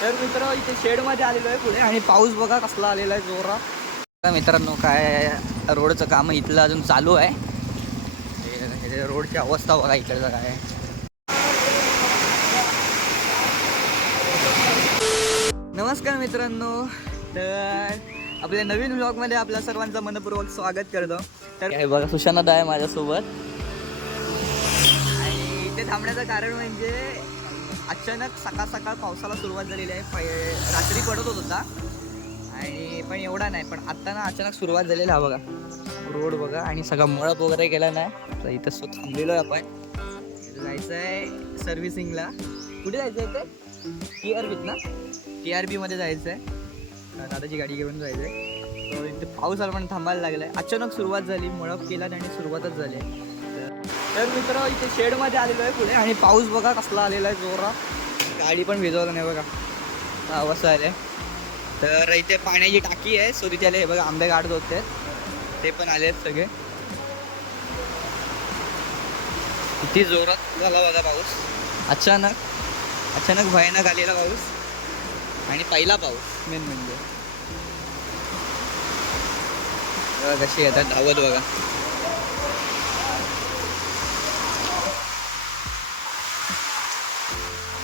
तर मित्र इथे शेडमध्ये आलेलो आहे पुढे आणि पाऊस बघा कसला आलेला आहे जोरा मित्रांनो काय रोडचं काम इथलं अजून चालू आहे. रोडची अवस्था बघा इकडचं काय नमस्कार मित्रांनो. तर आपल्या नवीन ब्लॉगमध्ये आपल्या सर्वांचं मनपूर्वक स्वागत करतो. तर हे बघा सुशांत आहे माझ्यासोबत. आणि इथे थांबण्याचं कारण म्हणजे अचानक सकाळ सकाळ पावसाला सुरुवात झालेली आहे. पै- रात्री पडत होत होता. आणि पण एवढा नाही पण आत्ता ना अचानक सुरुवात झालेली हा बघा. रोड बघा आणि सगळा मळप वगैरे केला नाही तर इथं सो थांबलेलो आहे आपण. जायचं आहे सर्व्हिसिंगला कुठे जायचं आहे ते? टी आर बीत ना? टी आर बीमध्ये जायचं आहे. दादाची गाडी घेऊन जायचं आहे. तर इथे पाऊस आला पण थांबायला लागला आहे अचानक सुरुवात झाली मळप केला आणि सुरुवातच झाली आहे. तर मित्र इथे शेडमध्ये आलेलो आहे पुढे आणि पाऊस बघा कसला आलेला आहे जोरा गाडी पण भिजवलं नाही बघा. हा अवस्था आहे. तर इथे पाण्याची टाकी आहे. सो तिथे आले हे बघा आंबे काढत होते ते पण आले आहेत सगळे. किती जोरात झाला बघा पाऊस. अचानक अचानक भयानक आलेला पाऊस. आणि पहिला पाऊस मेन म्हणजे. कशी येतात धावत बघा.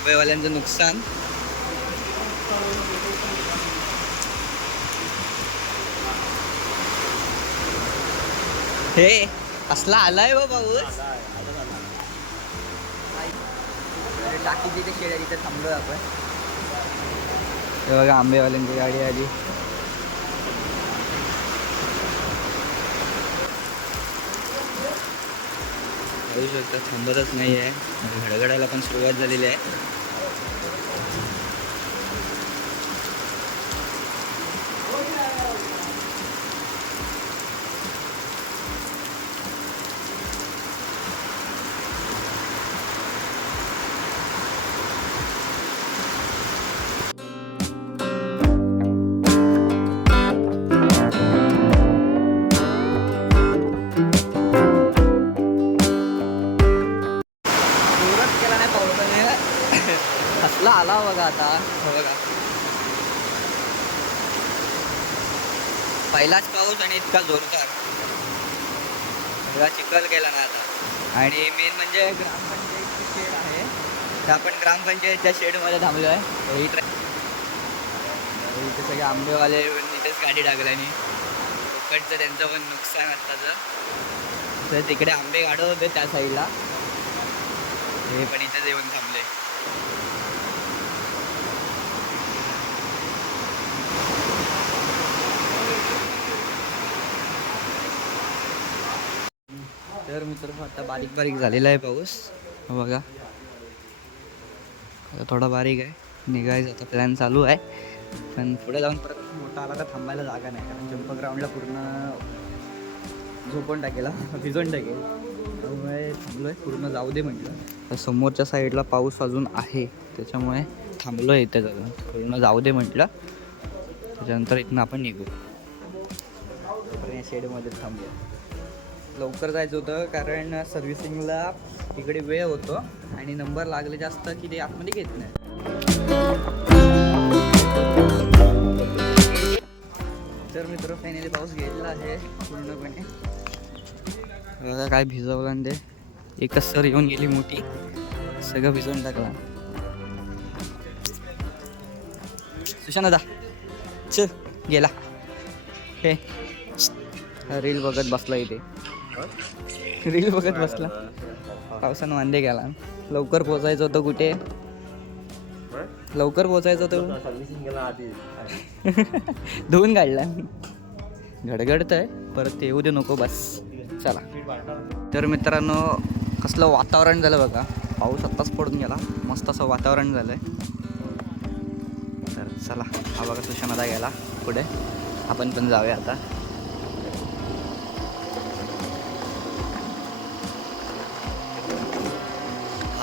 मुंबईवाल्यांचं नुकसान. हे असला आलाय बा पाऊस आहे तिथे थांबलोय आपण. हे बघा आंबेवाल्यांची गाडी आली. पाहू शकता थांबतच नाही आहे. घडघडायला पण सुरुवात झालेली आहे. बघा आता. हो बघा. पहिलाच पाऊस आणि इतका जोरदार. सगळा चिखल केला ना आता. आणि मेन म्हणजे ग्रामपंचायतची शेड आहे. तर आपण ग्रामपंचायतच्या शेडमध्ये थांबलो आहे रोहित इथे सगळे आंबेवाले इथेच गाडी टाकल्याने कोकणचं त्यांचं पण नुकसान आत्ताचं. तर तिकडे आंबे गाडत होते त्या साईडला हे पण इथेच येऊन थांबले तर मित्र आता बारीक बारीक झालेला आहे पाऊस. बघा. आता थोडा बारीक आहे. निघायचं आता प्लॅन चालू आहे. पण पुढे जाऊन परत मोठा आला तर थांबायला जागा नाही. कारण जंप ग्राउंडला पूर्ण झोपून टाकेला भिजवून टाकेल. त्यामुळे थांबलो आहे पूर्ण जाऊ दे म्हटलं. तर समोरच्या साईडला पाऊस अजून आहे. त्याच्यामुळे थांबलो आहे इथे जाऊन. पूर्ण जाऊ दे म्हटलं. त्याच्यानंतर इथनं आपण निघू. पण या शेडमध्ये थांबलो लवकर जायचं होतं कारण सर्व्हिसिंगला इकडे वेळ होतो आणि नंबर लागले जास्त की ते आतमध्ये घेत नाही. तर मित्र फायनली पाऊस गेलेला आहे पूर्णपणे. बघा काय भिजवलं ते. एकच सर येऊन गेली मोठी. सगळं भिजवून टाकला. सुशांत दा चल गेला. हे रील बघत बसला इथे. रील बघत बसला. पावसानं वांदे गेला लवकर पोचायचं होतं कुठे? लवकर पोचायचं होतं. धुवून काढला. घडघडत आहे परत येऊ दे नको बस. चला. तर मित्रांनो कसलं वातावरण झालं बघा. पाऊस आत्ताच पडून गेला. मस्त असं वातावरण झालं आहे तर चला हा बघा सुशानादा गेला. पुढे. आपण पण जाऊया आता.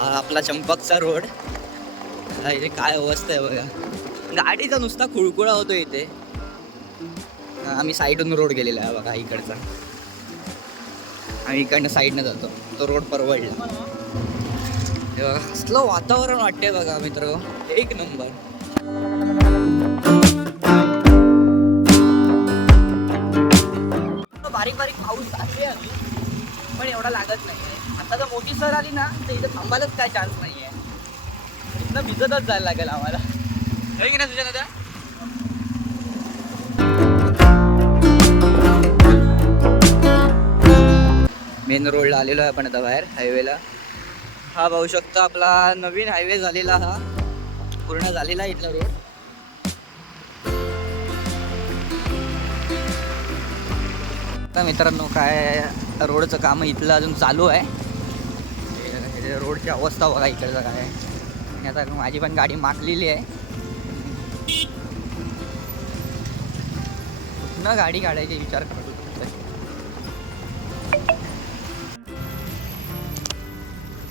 आपला चंपकचा रोड. इथे काय अवस्था आहे बघा. गाडीचा नुसता खुळकुळा होतो इथे. आम्ही साईडून रोड गेलेला आहे बघा इकडचा. आम्ही इकडनं साईडनं जातो. तो रोड परवडला. असलं वातावरण वाटते बघा मित्र. एक नंबर. बारीक बारीक पाऊस पण एवढा लागत नाही. आता मोठी सर आली ना तर इथं थांबायलाच काय चान्स नाही आहे इथनं भिजतच जायला लागेल आम्हाला. हे की नाही तुझ्या त्या मेन रोडला आलेलो आहे आपण आता बाहेर हायवेला हा पाहू शकतो आपला नवीन हायवे झालेला हा. पूर्ण झालेला आहे इथला रोड आता मित्रांनो काय रोडचं काम इथलं अजून चालू आहे. हे रोडची अवस्था बघा इकडचं काय आहे. आणि आता माझी पण गाडी मागलेली आहे. कुठनं गाडी काढायची विचार करतो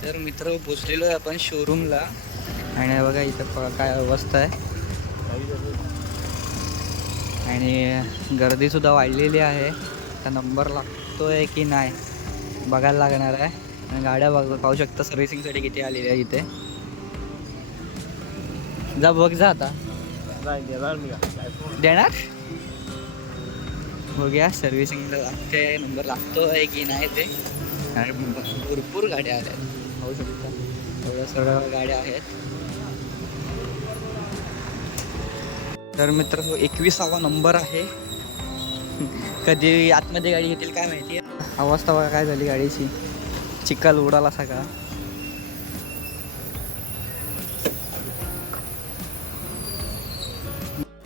तर. मित्र पोचलेलो आहे आपण शोरूमला आणि बघा इथं काय अवस्था आहे. आणि गर्दीसुद्धा वाढलेली आहे. तर नंबर लागतोय की नाही बघायला लागणार आहे. गाड्या बघ पाहू शकता सर्व्हिसिंगसाठी किती आलेल्या आहे इथे. जा बघ जा आता. देणार? बघूया सर्व्हिसिंगला लागते नंबर लागतो आहे की नाही ते. आणि भरपूर गाड्या आल्या आहेत. पाहू शकता एवढ्या सगळ्या गाड्या आहेत. तर मित्र एकविसावा नंबर आहे. कधी आतमध्ये गाडी घेतील काय माहिती? अवस्था काय झाली गाडीची. चिखल उडाला सगळा.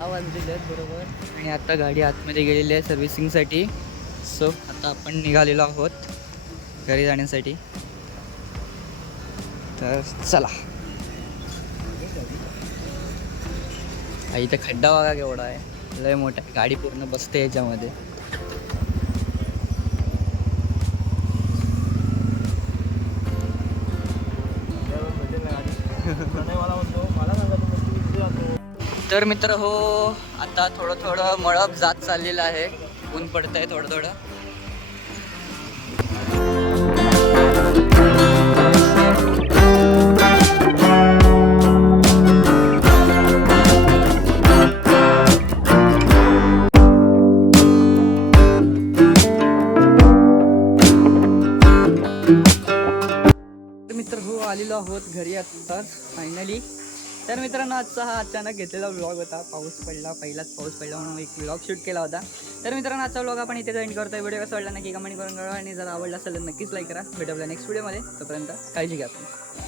वाजलेले आहेत बरोबर. आणि आता गाडी आतमध्ये गेलेली आहे सर्व्हिसिंगसाठी. सो आता आपण निघालेलो आहोत घरी जाण्यासाठी. तर चला. आई इथं खड्डा बघा केवढा आहे. लय मोठा आहे. गाडी पूर्ण बसते याच्यामध्ये. तर मित्र हो आता थोडं थोडं मळप जात चाललेलं आहे. ऊन पडतंय थोडं थोडं तर मित्र हो आलेलो आहोत घरी आत्ताच फायनली तर मित्रांनो आजचा हा अचानक घेतलेला व्लॉग होता. पाऊस पडला पहिलाच पाऊस पडला म्हणून एक व्लॉग शूट केला होता. तर मित्रांनो आजचा व्लॉग आपण इथे जॉईन करतोय. व्हिडिओ कसा वाटला नक्की कमेंट करून कळवा आणि जर आवडला असेल तर नक्कीच लाईक करा. भेटूया नेक्स्ट व्हिडिओमध्ये तोपर्यंत काळजी घ्या आपण